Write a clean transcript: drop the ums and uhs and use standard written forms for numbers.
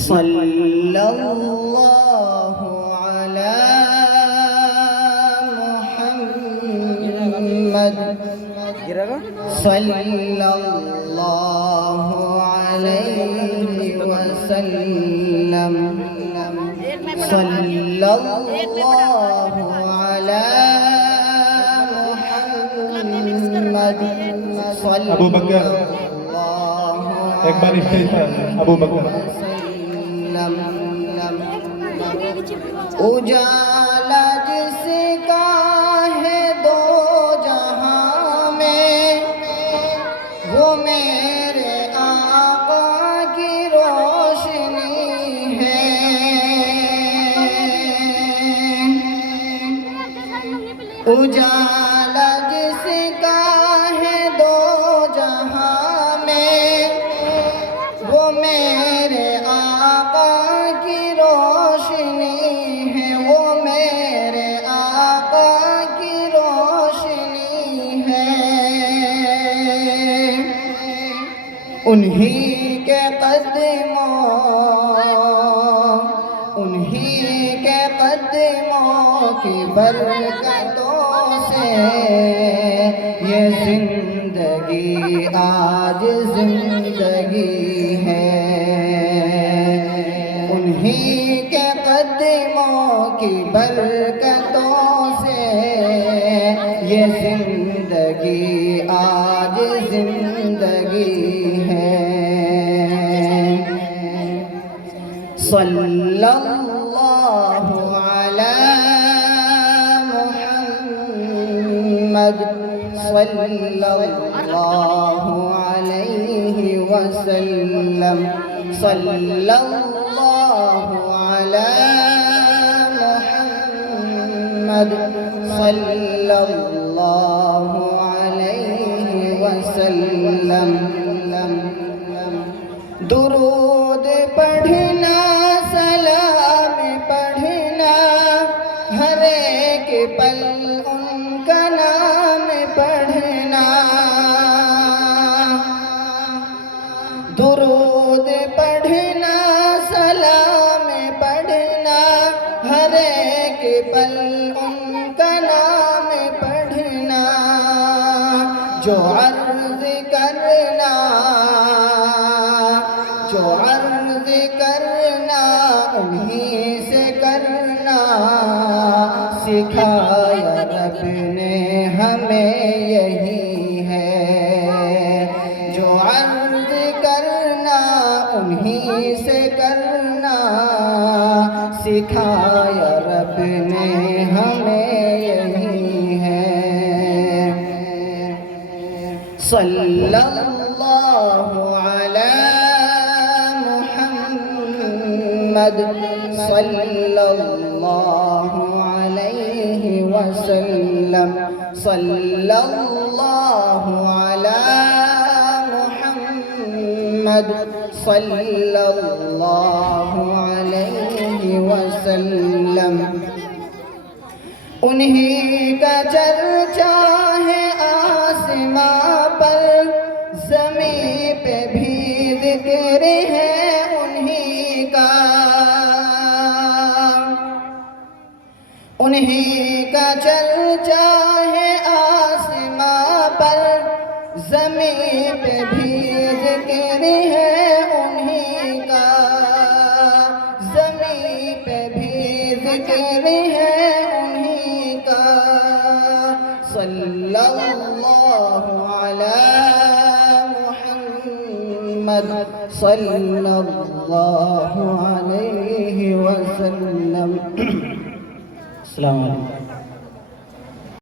صلى الله على محمد صلى الله عليه وسلم صلى الله على محمد ابو بکر ایک بار اسٹیج پر ابو بکر اجالا جس کا ہے دو جہاں میں وہ میرے آقا کی روشنی ہے اجالا جس کا ہے دو جہاں میں وہ میرے آقا کی روشنی ہے وہ میرے آقا کی روشنی ہے انہی کے قدموں کی برکتوں سے یہ زندگی آج زندگی ہے انہی کے قدموں کی برکتوں سے یہ زندگی آج زندگی ہے صلی اللہ علی محمد صلی اللہ علیہ وسلم صلی اللہ علی محمد صلی اللہ علیہ وسلم درود پڑھنا سلام پڑھنا ہر ایک پل ان کا نام پڑھنا درود پڑھنا سلام پڑھنا ہر ایک پل ان کا نام پڑھنا جو عرض کرنا انہی سے کرنا سکھایا رب نے ہمیں یہی ہے جو عرض کرنا انہی سے کرنا سکھایا رب نے ہمیں یہی ہے صلی اللہ علی محمد صلی اللہ علیہ وسلم صلی اللہ علی محمد صلی اللہ علیہ وسلم انہی کا چرچا ہے آسماں پر زمین پہ بھی ذکر ہے انہی کا چرچا ہے آسماں پر زمین پہ بھی ذکر ہے انہی کا زمین پہ بھی ذکر ہے انہی کا صلی اللہ علی محمد صلی اللہ علیہ وسلم السلام علیکم